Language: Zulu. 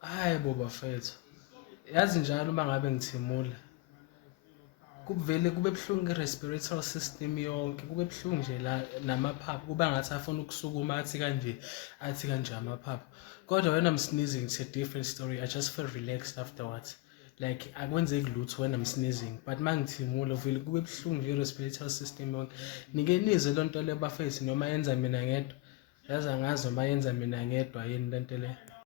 Hayi bo bafethu, yazi njalo uma ngabe ngithimula kuvele kube buhlungu i-respiratory system yonke, kube buhlungu nje la namaphaphu kuba ngathi afuna ukusukuma athi kanje amaphaphu. Kodwa when I'm sneezing it's a different story. I just feel relaxed afterwards. Like akwenzeki lutho when I'm sneezing, but mangithimula vele kube buhlungu nje i-respiratory system yonke. Nike nizwe le nto le bafethu noma yenza mina ngedwa. Yazi angazi noma yenza mina ngedwa yini le nto le.